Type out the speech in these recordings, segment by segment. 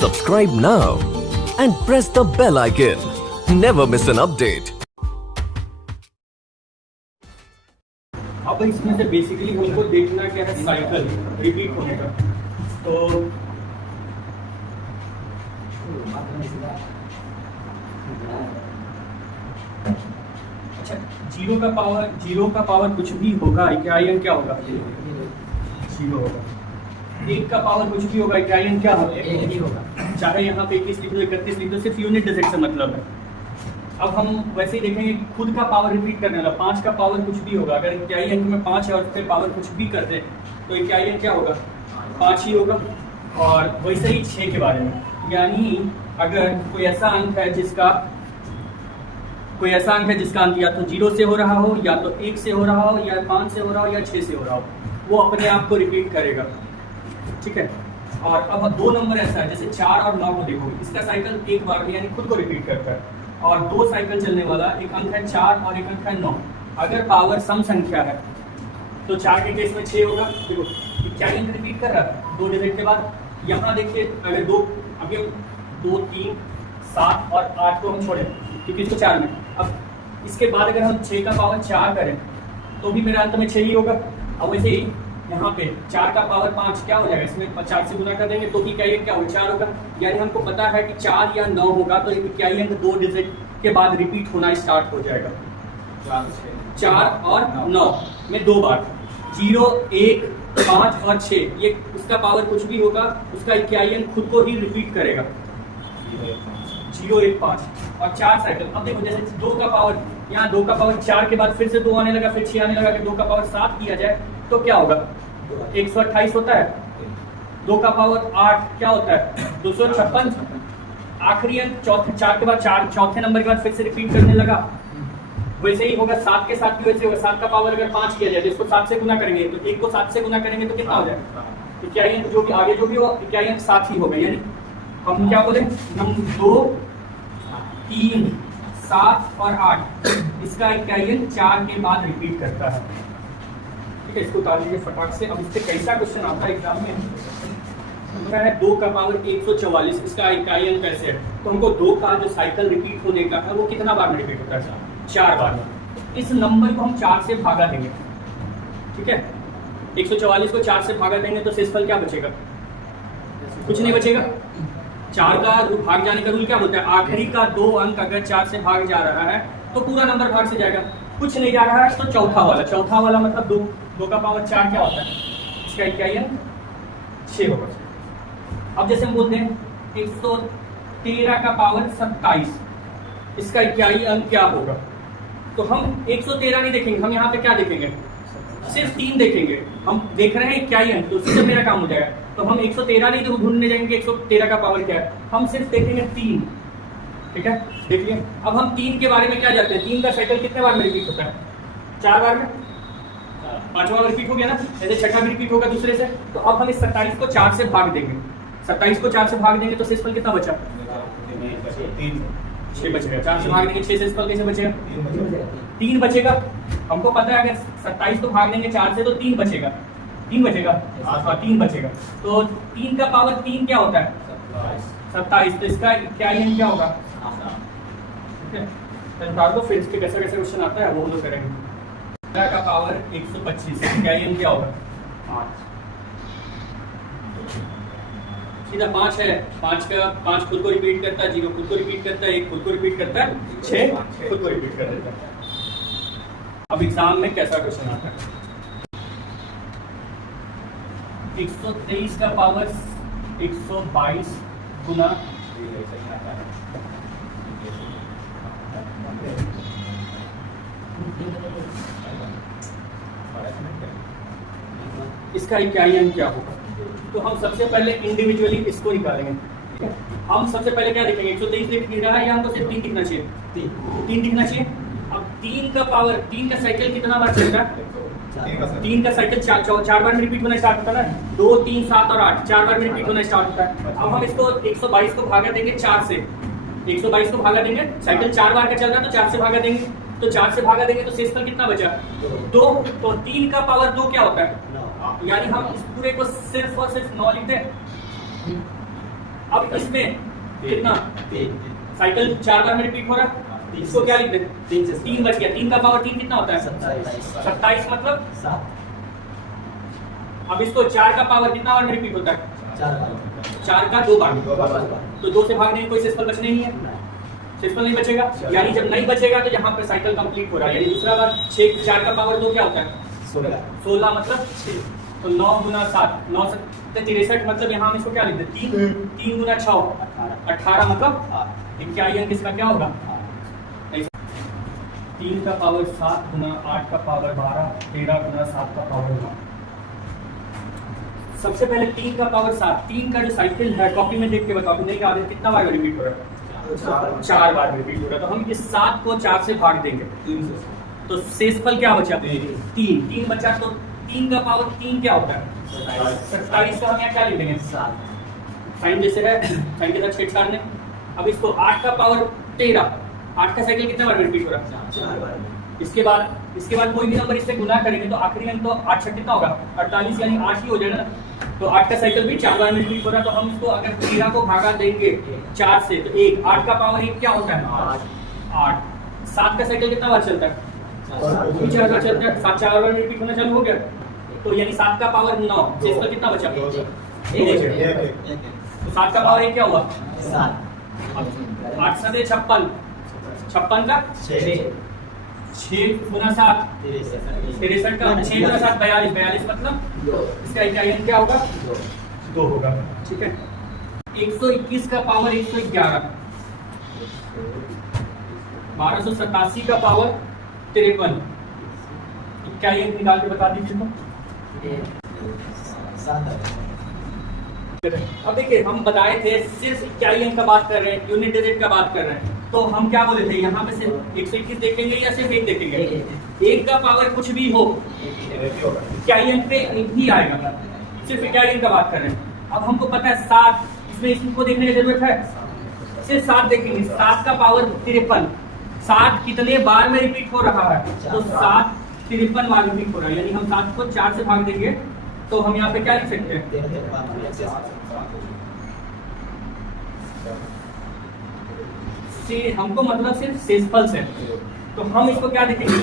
Subscribe now and press the bell icon. Never miss an update. अब इसमें से basically हमको देखना क्या है, साइकिल रिपीट होने का। तो अच्छा, जीरो का पावर कुछ भी होगा, इकाइयन क्या होगा? जीरो होगा। एक का पावर कुछ भी होगा, इकाइयन क्या होगा? एक ही होगा। चाहे यहाँ पे 21 लिख लो, 31 लिख लो, सिर्फ यूनिट डिजिट से मतलब है। अब हम वैसे ही देखेंगे खुद का पावर रिपीट करने वाला। 5 का पावर कुछ भी होगा, अगर इकाई अंक में 5 है और उसके पावर कुछ भी कर दे तो इकाई अंक क्या होगा? 5 ही होगा। और वैसे ही 6 के बारे में, यानी अगर कोई ऐसा अंक है जिसका अंक या तो 0 से हो रहा हो, या तो 1 से हो रहा हो, या 5 से हो रहा हो, या 6 से हो रहा हो, वो अपने आप को रिपीट करेगा। ठीक है। और अब 2 नंबर ऐसा है, जैसे 4 और 9 को देखो, इसका साइकिल एक बार में यानी खुद को रिपीट करता है। और 2 साइकिल चलने वाला, एक अंक है 4 और एक अंक है 9। अगर पावर सम संख्या है तो 4 के केस में 6 होगा। देखो क्या अंक रिपीट कर रहा है 2 डिजिट के बाद। यहाँ देखिए अगर 2, अभी 2, 3, 7 और 8 को हम छोड़ें क्योंकि इसको 4 में, अब इसके बाद अगर हम 6 का पावर 4 करें तो भी मेरा अंत में 6 ही होगा। अब वैसे ही यहाँ पे 4 का पावर 5 क्या हो जाएगा, इसमें 4 से गुना कर देंगे तो इकाई अंक क्या होगा? 4 होगा। यानी हमको पता है कि 4 या 9 होगा तो इकाई अंक 2 डिजिट के बाद रिपीट होना स्टार्ट हो जाएगा। 4 और 9 में 2 बार, 0, 1, 5 और 6, ये उसका पावर कुछ भी होगा, उसका इकाई अंक खुद को ही रिपीट करेगा। 0, 1, 5 और 4 साइकिल। अब देखो जैसे 2 का पावर, यहाँ 2 का पावर 4 के बाद फिर से 2 आने लगा, फिर 6 आने लगा, कि 2 का पावर 7 किया जाए तो क्या होगा? 128 होता है। 2 का पावर 8 क्या होता है? 256। आखिरी अंक 4 के बाद 4 नंबर के बाद फिर से रिपीट करने लगा। वैसे ही होगा 7 के साथ भी वैसे होगा। 7 का पावर अगर 5 किया जाए तो इसको 7 से गुना करेंगे, तो 1 को 7 से गुना करेंगे तो कितना हो जाएगा? इकाई अंक जो भी आगे जो भी हो, इकाई अंक 7 ही होगा। यानी हम क्या बोले, हम 2, 3, 7 और 8, इसका इकाई अंक 4 के बाद रिपीट करता है। ठीक है, इसको उतार लीजिए फटाक से। अब इससे कैसा क्वेश्चन आता है एग्जाम में, है 2 का पावर 144, इसका इकाई अंक कैसे है? तो हमको 2 का जो साइकिल रिपीट होने का है वो कितना बार में रिपीट होता है? 4 बार। इस नंबर को हम 4 से भागा देंगे। ठीक है, 144 को 4 से भागा देंगे तो शेषफल क्या बचेगा? कुछ नहीं बचेगा। 4 का भाग जाने का रूल क्या होता है? आखिरी का 2 अंक अगर 4 से भाग जा रहा है तो पूरा नंबर भाग से जाएगा। कुछ नहीं जा रहा है तो चौथा वाला मतलब 2 का पावर 4 क्या होता है? इसका इकाई अंक 6 होगा। अब जैसे हम बोलते हैं 113 का पावर 27, इसका इकाई अंक क्या होगा? तो हम 113 नहीं देखेंगे, हम यहाँ पे क्या देखेंगे? सिर्फ 3 देखेंगे। हम देख रहे हैं इकाई अंक, तो उससे मेरा काम हो जाएगा। तो हम 113 नहीं ढूंढने जाएंगे 113 का पावर क्या है, हम सिर्फ देखेंगे 3। ठीक है, देखिए अब हम 3 के बारे में क्या जानते हैं? 3 का साइकिल कितने बार में रिपीट होता है? 4 बार में। 5वां बार रिपीट हो गया ना, ऐसे 6ठा भी रिपीट होगा दूसरे से। तो अब हम इस 27 को 4 से भाग देंगे। 27 को 4 से भाग देंगे तो शेषफल कितना बचा? 6 बचेगा। 4 से भाग देंगे 6, शेषफल कैसे बचेगा? 3 बचेगा। हमको पता है अगर 27 को भाग देंगे 4 से तो 3 बचेगा। 3 बचेगा, 3 बचेगा। तो 3 का पावर 3 क्या होता है? 27। तो इसका इकाई अंक क्या होगा? ठीक है, तो फिर इसके कैसे क्वेश्चन आता है वो हम लोग करेंगे। 15 का पावर 125, इकाई अंक क्या होगा? 5। सीधा 5 है। 5 खुद को रिपीट करता है, 0 खुद को रिपीट करता है, 1 खुद को रिपीट करता है, 6 खुद को रिपीट कर देता है। अब एग्जाम में कैसा क्वेश्चन आता है? 123 का पावर 122 गुना इसका इकाई अंक क्या होगा? तो हम सबसे पहले इंडिविजुअली इसको निकालेंगे। ठीक है, हम सबसे पहले क्या देखेंगे? 123 दिख रहा है या हमको सिर्फ 3 दिखना चाहिए? 3 दिखना चाहिए। अब 3 का पावर, 3 का साइकिल कितना बार चलता है? 3 का साइकिल 4 बार में रिपीट होना स्टार्ट होता है। 2, 3, 7 और 8 4 बार में रिपीट होना स्टार्ट होता है। अब हम इसको 122 को भागा देंगे 4 से। 122 को भागा देंगे, साइकिल 4 बार का चल रहा है तो 4 से भागा देंगे। तो 4 से भागा देंगे तो शेषफल कितना बचा? 2। तो 3 का पावर 2 क्या होता है? यानी हम इस पूरे को सिर्फ और सिर्फ 9 लिखते हैं। अब इसमें कितना साइकिल 4 बार में रिपीट हो रहा है, इसको क्या लिख दें 3 बच गया, 3 का पावर 3 कितना होता है 27 मतलब 7 अब इसको 4 का पावर कितना बार में रिपीट होता है 4 का 2 बार, तो 2 से भागने में कोई शेषफल बचने नहीं है, शेषफल नहीं बचेगा, यानी जब नहीं बचेगा तो यहाँ पे साइकिल कंप्लीट हो रहा है, यानी दूसरा बार 6 4 का पावर 2 क्या होता है 16 मतलब 6, तो 9 गुना 7 9 63 मतलब यहाँ हम इसको क्या लिख दें 3 गुना 6 18 मतलब इक्याई अंक इसका क्या होगा 3 का पावर 7 गुना 8 का पावर 12 13 गुना 7 का पावर 9। सबसे पहले 3 का पावर 7, 3 का जो साइकिल है कॉपी में देख के बताओ नहीं का आगे कितना बार रिपीट हो रहा है 4 बार रिपीट हो रहा है, तो हम इस 7 को 4 से भाग देंगे तो शेषफल क्या बचा 3 बचा, तो 3 का पावर 3 क्या होता है 27 का हम यहाँ क्या लिख देंगे साइन जैसे है साइन के साथ छेड़छाड़ ने। अब इसको 8 का पावर 13, 8 का साइकिल कितना बार रिपीट हो रहा है 4 बार। इसके बाद कोई भी नंबर इससे गुना करेंगे तो आखिरी अंक तो 8 छठ कितना होगा 48 यानी 8 ही हो जाएगा ना, तो 8 का साइकिल भी 4 बार में रिपीट हो रहा है, तो हम इसको अगर 13 को भागा देंगे 4 से तो 1 8 का पावर 1 क्या होता है 8। 7 का साइकिल कितना बार चलता है 4 बार चलता है, 7 4 बार में रिपीट होना चालू हो गया, तो यानी 7 का पावर 9, शेषफल कितना बचा 1, तो 7 का पावर 1 क्या हुआ 7, 8 7 56, 56 का 6 गुना 7 63 का 6 गुना 7 42, 42 मतलब इसका इकाई अंक क्या होगा 2 होगा, ठीक है। 121 का पावर 111, 1287 का पावर 53, इकाई अंक निकाल के बता दीजिए तो। अब देखिए हम बताए थे सिर्फ इकाई अंक का बात कर रहे हैं, यूनिट डिजिट का बात कर रहे हैं, तो हम क्या बोले थे यहाँ पे सिर्फ 121 देखेंगे या सिर्फ 1 देखेंगे, 1 का पावर कुछ भी हो इकाई अंक पे 1 ही आएगा, सिर्फ इकाई अंक का बात कर रहे हैं। अब हमको पता है 7, इसमें इसको देखने की जरूरत है, सिर्फ 7 देखेंगे, 7 का पावर 53, 7 कितने बार में रिपीट हो रहा है तो 7 53 बार रिपीट हो रहा है, यानी हम 7 को 4 से भाग देंगे तो हम यहाँ पे क्या लिख सकते हैं हमको मतलब सिर्फ शेषफल से, तो हम इसको क्या देखेंगे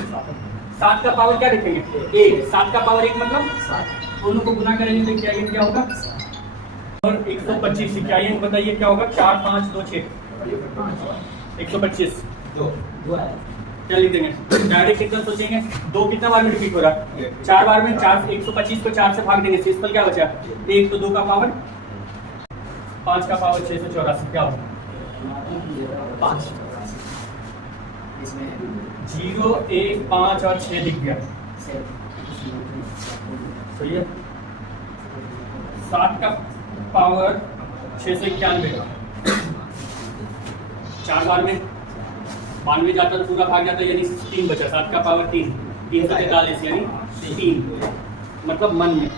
7 का पावर क्या देखेंगे 1, 7 का पावर 1 मतलब दोनों को गुना करेंगे तो इकाई अंक क्या होगा, और 125 इकाई अंक बताइए क्या होगा 4 5 2 6 125 क्या लिख देंगे डायरेक्ट कितना सोचेंगे 2 कितना बार में रिपीट हो रहा है 4 बार में, 4 125 को 4 से भाग देंगे, शेषफल क्या बचा 1, तो 2 का पावर 5 का पावर 684 क्या होगा 5, 0 1 5 और 6 दिख गया, सही है। 7 का पावर 691, 4 बार में 92 जाता तो पूरा भाग जाता यानी 3 बचा, 7 का पावर 3 343 यानी 3 मतलब मन में।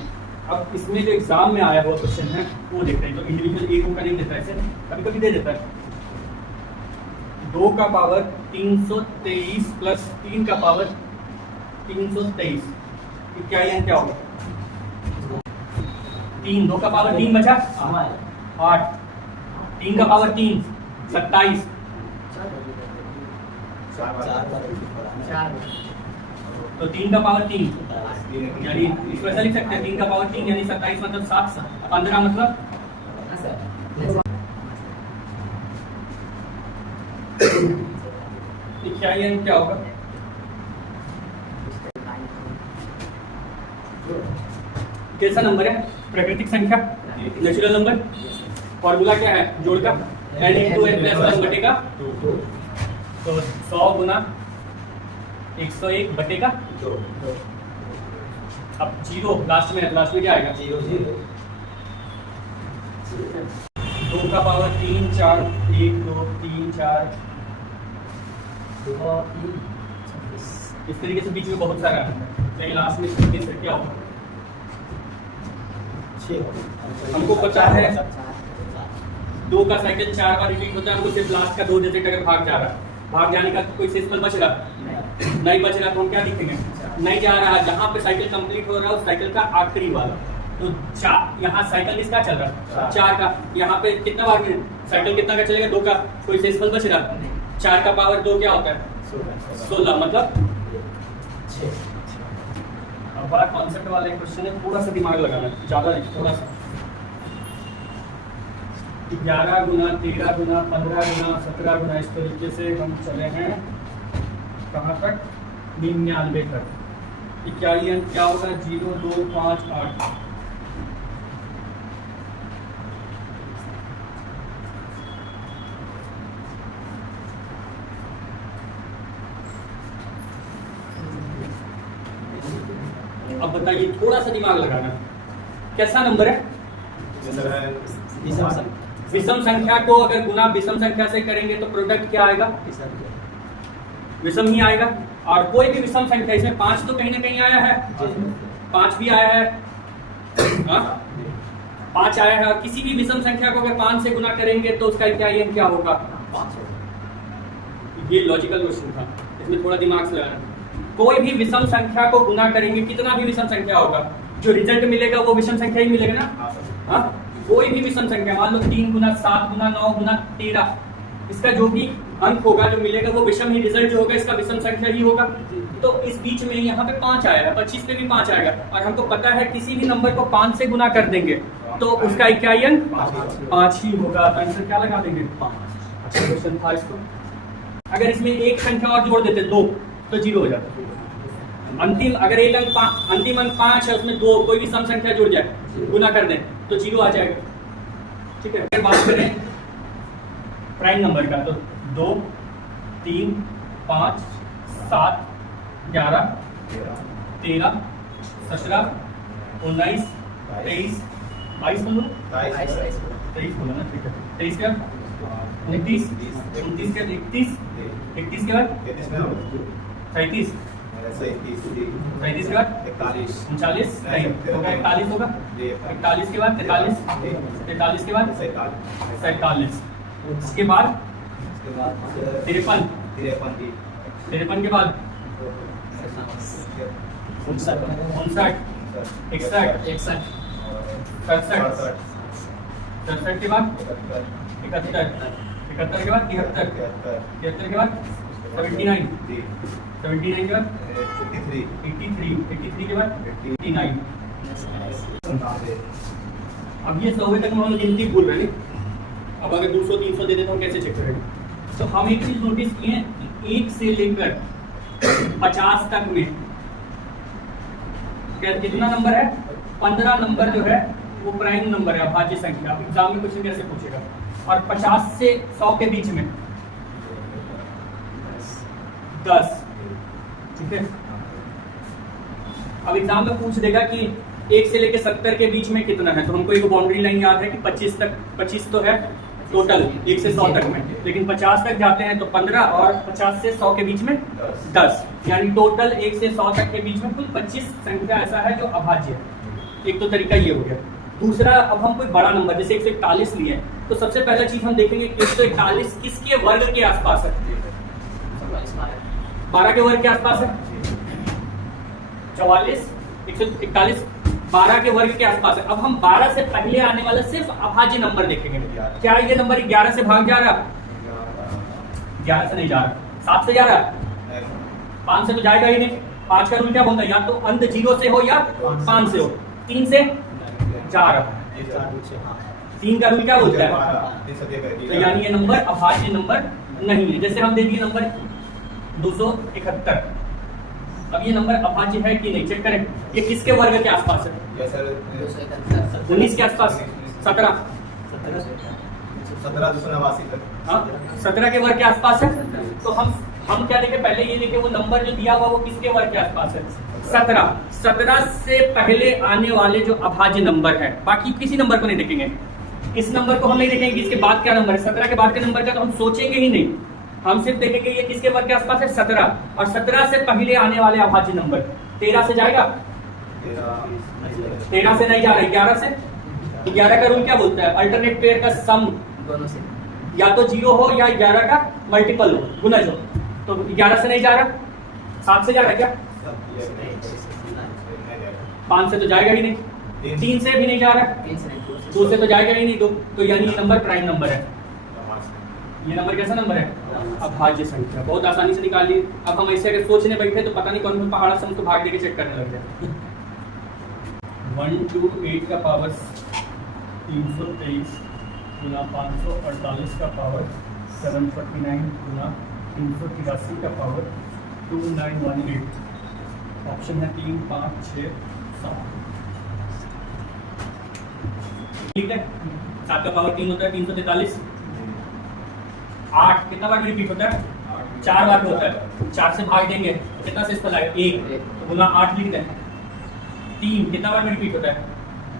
अब इसमें जो एग्जाम में आया हुआ क्वेश्चन है वो देखते हैं, तो इंडिविजुअल एक का नहीं देता है, ऐसे कभी कभी दे देता है 2 का पावर 323 प्लस 3 का पावर 323, इकाई अंक क्या होगा 3, 2 का पावर 3 बचा 8, 3 का पावर 3 27, तो 3 का पावर 3 यानी इसको ऐसा लिख सकते हैं 3 का पावर 3 यानी 27 मतलब 7, 15 मतलब इकाई अंक क्या होगा कैसा नंबर है प्राकृतिक संख्या नेचुरल नंबर, फॉर्मूला क्या है जोड़ का n × n + 1 बटेगा, तो 100 गुना 101 बटेगा 2, अब 0 लास्ट में क्या आएगा 2 का पावर 3 4 1 2 3 4 इस तरीके से बीच में बहुत सारा है, लास्ट में क्या होगा हमको पता है 2 का साइकिल 4 बार रिपीट होता है, हमको सिर्फ लास्ट का 2 डिजिट अगर भाग जा रहा है, भाग जाने का कोई शेषफल बच रहा नहीं बच रहा तो हम क्या लिखेंगे नहीं जा रहा है, जहाँ पे साइकिल कंप्लीट हो रहा है उस साइकिल का आखिरी वाला तो चार, यहाँ साइकिल किसका चल रहा है? 4 का। यहाँ पे कितना बार में साइकिल कितना का चलेगा? 2 का। कोई शेषफल बच रहा? 4 का पावर 2 क्या होता है? 16, मतलब 6। अब बड़ा कॉन्सेप्ट वाला एक क्वेश्चन है, थोड़ा सा दिमाग लगाना, ज़्यादा नहीं, थोड़ा सा। 11 गुना 13 गुना 15 गुना 17 गुना, इस तरीके से हम चले हैं कहाँ तक? 99 तक। इकाई अंक क्या होगा? 0, 2, 5, 8। अब बताइए, थोड़ा सा दिमाग लगाना, कैसा नंबर है? विषम संख्या को अगर गुना विषम संख्या से करेंगे तो प्रोडक्ट क्या आएगा? विषम ही आएगा। और कोई भी विषम संख्या, इसमें 5 तो कहीं ना कहीं आया है, 5 भी आया है, 5 आया है। और किसी भी विषम संख्या को अगर 5 से गुना करेंगे तो उसका क्या होगा? 5। ये लॉजिकल क्वेश्चन था, इसमें थोड़ा दिमाग से लगाना। कोई भी विषम संख्या को गुना करेंगे, कितना भी विषम संख्या होगा, जो रिजल्ट मिलेगा वो विषम संख्या ही मिलेगा ना। हाँ, कोई भी विषम संख्या, मान लो 3 गुना 7 गुना 9 गुना 13, इसका जो भी अंक होगा जो मिलेगा वो विषम ही, रिजल्ट जो होगा इसका विषम संख्या ही होगा। तो इस बीच में यहाँ पे 5 आया है, 25 पे भी 5 आएगा। और हमको पता है किसी भी नंबर को 5 से गुना कर देंगे तो उसका इकाई अंक 5 ही होगा। आंसर क्या लगा देंगे? 5। अच्छा क्वेश्चन था इसको। अगर इसमें एक संख्या और जोड़ देते 2 तो 0 हो जाता। अंतिम अगर एक अंक अंतिम अंक 5 है, उसमें 2 कोई भी सम संख्या जुड़ जाए, गुना कर दें तो 0 आ जाएगा। ठीक है, अगर बात करें प्राइम नंबर का तो 2, 3, 5, 7, 11, 13, 17, 19, 23, 22 बोलो, 23 बोलो ना। ठीक है, 23 के बाद 29, 29 के बाद 31, 31 के बाद 37, 37 के बाद 39 नहीं होगा, 41 होगा, 41 के बाद 43, 43 के बाद 47, इसके बाद 53, 53 के बाद 59, 61, 67, 67 के बाद 71, 71 के बाद 73, 73 के बाद 79, 79 के बाद 83, 83 के बाद 89। अब ये 100 तक हम गिनती भूल रहे हैं। अब अगर 200 300 दे देते हम कैसे चेक करेंगे? तो हम एक चीज नोटिस किए हैं, 1 से लेकर 50 तक में कितना नंबर है? 15 नंबर जो है वो प्राइम नंबर है, अभाज्य संख्या। एग्जाम में क्वेश्चन कैसे पूछेगा? और 50 से 100 के बीच में 10। ठीक है, अब एग्जाम में पूछ देगा कि 1 से लेकर 70 के बीच में कितना है, तो हमको एक बाउंड्री लाइन याद है कि 25 तक, 25 तो है टोटल 1 से 100 तक में, लेकिन 50 तक जाते हैं तो 15 और 50 से 100 के बीच में 10, यानी टोटल 1 से 100 तक के बीच में कुल 25 संख्या ऐसा है जो अभाज्य है। एक तो तरीका ये हो गया। दूसरा, अब हम कोई बड़ा नंबर जैसे 141 लिए तो सबसे पहला चीज हम देखेंगे कि 141 किसके वर्ग के आसपास है? 12 के वर्ग के आसपास है। 44, 141 12 के वर्ग के आसपास है। अब हम 12 से पहले आने वाला सिर्फ अभाज्य नंबर देखेंगे। क्या ये नंबर 11 से भाग जा रहा? 11 से नहीं जा रहा। 7 से जा रहा? 5 से तो जाएगा ही नहीं। 5 का रूल क्या बोलता है? या तो अंत 0 से हो या 5 से हो। 3 से जा रहा। 3 का रूल क्या बोलता है? तो यानी ये नंबर अभाज्य नंबर नहीं है। जैसे हम दे दिए नंबर 271, अब ये नंबर अभाज्य है कि नहीं चेक करें। ये किसके वर्ग के आसपास है? 19 के आसपास। 17 17 के वर्ग के आसपास है। तो हम क्या देखें? पहले ये देखें वो नंबर जो दिया हुआ वो किसके वर्ग के आसपास है? 17। 17 से पहले आने वाले जो अभाज्य नंबर है, बाकी किसी नंबर को नहीं देखेंगे। इस नंबर को हम नहीं देखेंगे कि इसके बाद क्या नंबर है। 17 के बाद के नंबर का तो हम सोचेंगे ही नहीं। हम सिर्फ देखेंगे ये किसके वर्ग के आसपास है? 17। और 17 से पहले आने वाले अभाज्य नंबर 13 से जाएगा? 13 से नहीं जा रहा। 11 से? 11 का रूल क्या बोलता है? अल्टरनेट पेयर का सम दोनों से या तो 0 हो या 11 का मल्टीपल हो, गुणज हो। तो 11 से नहीं जा रहा। 7 से जा रहा है क्या? 5 से तो जाएगा ही नहीं। 3 से भी नहीं जा रहा है, 2 से तो जाएगा ही नहीं, तो यानी ये नंबर प्राइम नंबर है। ये नंबर कैसा नंबर है? अभाज्य संख्या। बहुत आसानी से निकाल ली। अब हम ऐसे अगर सोचने बैठे तो पता नहीं कौन सा पहाड़ से हम तो भाग देके चेक करने लग जाए। 128 का पावर 323 गुना 548 का पावर 749 गुना 383 का पावर 2918। ऑप्शन है 3, 5, 6, 7। ठीक है, 7 का पावर 3 होता है 343। 8 कितना बार रिपीट होता है? 4 बार होता है। 4 से भाग देंगे तो कितना शेषफल आएगा? 1 गुना 8 लिख दें। 3 कितना बार में रिपीट होता है?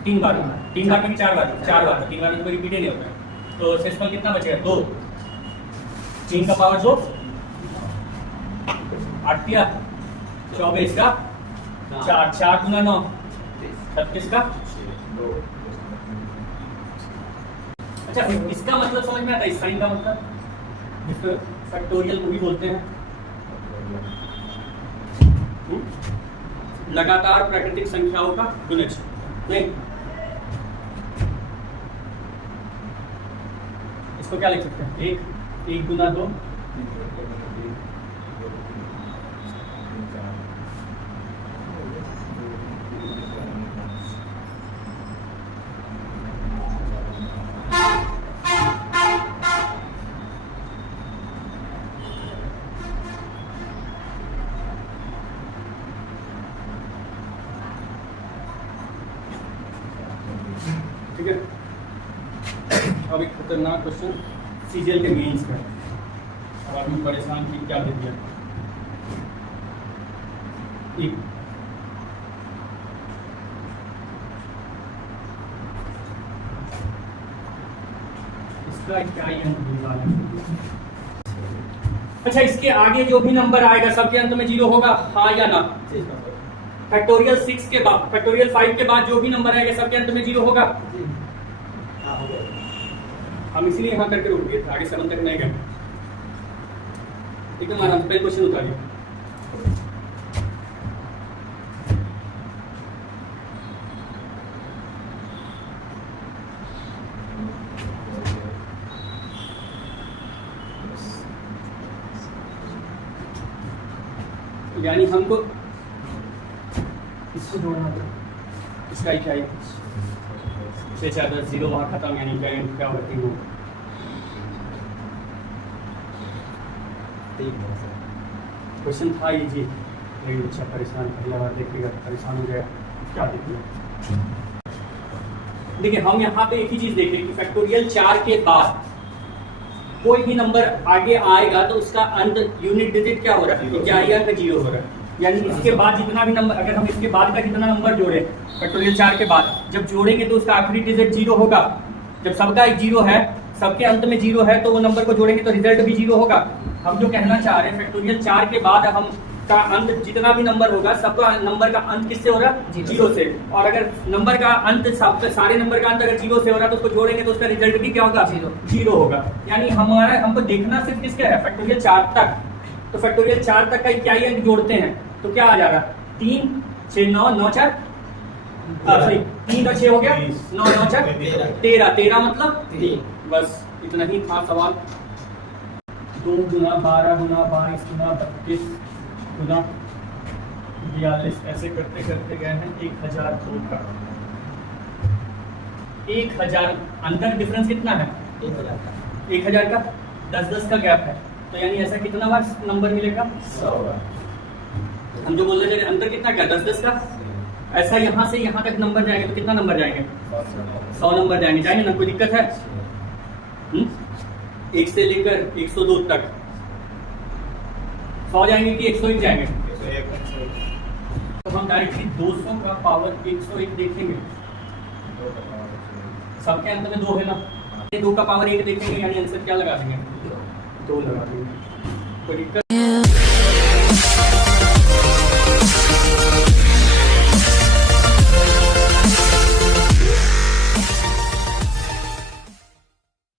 3 बार। 3 बार में 4 बार? 4 बार। 3 बार में कोई रिपीट ही नहीं होता है, तो शेषफल कितना बचेगा? 2। 3 का पावर 2, 8 या 24 का 4, 4 गुना 9 36 का। अच्छा, इसका मतलब समझ में आता है? इस साइन का मतलब जिसको फैक्टोरियल को भी बोलते हैं, लगातार प्राकृतिक संख्याओं का गुणज। नहीं, इसको क्या लिख सकते हैं? 1 गुना 2 ठीक है। अब एक खतरनाक क्वेश्चन सीजीएल के मेंस का। अब आदमी परेशान कि क्या दे दिया। एक इसका क्या ही अंत होने वाला है? अच्छा, इसके आगे जो भी नंबर आएगा सबके अंत में 0 होगा, हाँ या ना? फैक्टोरियल 6 के बाद, फैक्टोरियल 5 के बाद जो भी नंबर आएगा सबके अंत में 0 होगा। हम इसीलिए यहाँ करके रुक गए थे, आगे 7 तक नहीं गए। एकदम आराम से पहले क्वेश्चन उतारिए। यानी हमको इसको जोड़ना था, इसका ही क्या है? से ज़्यादा 0 वहाँ खत्म, यानी क्या वर्किंग हो। क्वेश्चन था ये जी, लेकिन अच्छा परेशान, पहला बार देखिएगा परेशान हो गया। क्या देखिए, देखिए हम यहाँ पे एक ही चीज़ देख रहे हैं कि फैक्टोरियल 4 के बाद कोई भी नंबर आगे आएगा तो उसका अंत यूनिट डिजिट क्या हो रहा है? क्या या 0 हो रहा है। यानी इसके बाद जितना भी नंबर, अगर हम इसके बाद का जितना नंबर जोड़े फैक्टोरियल 4 के बाद, जब जोड़ेंगे तो उसका आखिरी डिजिट 0 होगा। जब सबका एक 0 है, सबके अंत में 0 है, तो वो नंबर को जोड़ेंगे तो रिजल्ट भी 0 होगा। हम जो कहना चाह रहे हैं, फैक्टोरियल 4 के बाद हम का अंत जितना भी नंबर होगा, सबका नंबर का अंत किससे हो रहा है? 0 से। और अगर नंबर का अंत, सबके सारे नंबर का अंत अगर 0 से हो रहा है तो उसको जोड़ेंगे तो उसका रिजल्ट भी क्या होगा? 0 होगा। यानी हमारा हमको देखना सिर्फ किसका है? फैक्टोरियल 4 तक। तो फैक्टोरियल 4 तक का क्या ही अंक जोड़ते हैं तो क्या आ जाएगा? 3, 6, 9, 9, 4, सॉरी 3 और 6 हो गया, 9, 9, 4, 13, 13 मतलब 3। बस इतना ही था सवाल। 2 गुना 12 गुना 22 गुना 32 गुना 42, ऐसे करते करते गए हैं 1002 का। 1000 अंतर डिफरेंस कितना है? 1000 का 10-10 का गैप है, तो यानी ऐसा कितना बार नंबर मिलेगा? 100 बार। हम जो बोल रहे थे अंतर कितना क्या? 10-10 का। ऐसा यहाँ से यहाँ तक नंबर जाएंगे तो कितना नंबर जाएंगे? 100 नंबर जाएंगे। जाएंगे ना, कोई दिक्कत है? 1 से लेकर 102 तक 100 जाएंगे कि 101 जाएंगे? तो हम डायरेक्टली 200 का पावर 101 देखेंगे। सबके अंत में 2 है ना, 2 का पावर 1 देखेंगे, यानी आंसर क्या लगा देंगे? 2 लगा देंगे। कोई दिक्कत